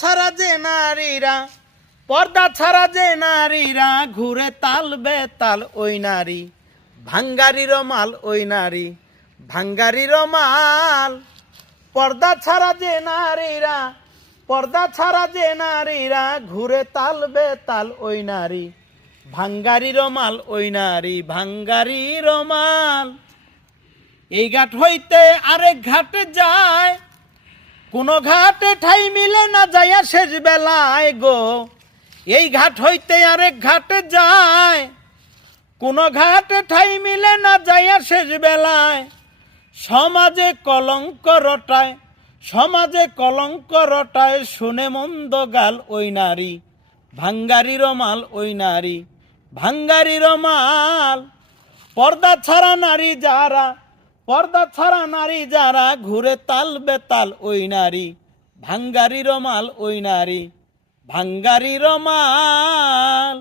ছাড়া যে নারীরা, পর্দা ছাড়া যে নারীরা ঘুরে তাল বেতাল ওই নারী ভাঙ্গারির মাল, ওই নারী ভাঙ্গারির মাল। পর্দা ছাড়া যে নারীরা, পর্দা ছাড়া যে নারীরা ঘুরে তাল বেতাল ওই নারী ভাঙ্গারির মাল, ওই নারী ভাঙ্গারির মাল। এই ঘাট হইতে আরেক ঘাটে যায়, কোন ঘাটে ঠাই মিলে না যাইয়া শেষ বেলায় গো। এই ঘাট হইতে আরেক ঘাটে যায়, কোন ঘাটে ঠাই মিলে না যাইয়া শেষ বেলায়। সমাজে কলঙ্ক রটায়, সমাজে কলঙ্ক রটায় শুনে মন্দ গাল ওই নারী ভাঙ্গারির মাল, ওই নারী ভাঙ্গারির মাল। পর্দা ছাড়া নারী যারা, পর্দা ছাড়া নারী যারা ঘুরে তাল বেতাল ওই নারী ভাঙ্গারির মাল, ওই নারী ভাঙ্গারির মাল।